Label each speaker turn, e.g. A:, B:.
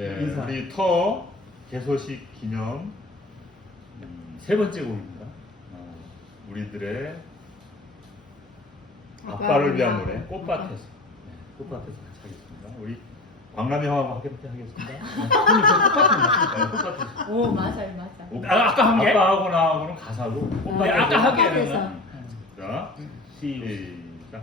A: 네,
B: 인사.
A: 우리 터 개소식 기념 음,
B: 세 번째 곡입니다.
A: 어, 우리들의
C: 아빠를
A: 위한 노래 꽃밭에서 네, 꽃밭에서 같이 하겠습니다. 우리 광남이 형하고 함께 하겠습니다. 네, 꽃밭에서.
C: 오 맞아요 맞아요.
B: 아, 아까 한 게?
A: 아빠하고 나하고는 가사고
B: 네,
A: 꽃밭에서.
B: 아까 하게
C: 꽃밭에서.
B: 그러면.
A: 자,
B: 시
A: 시작.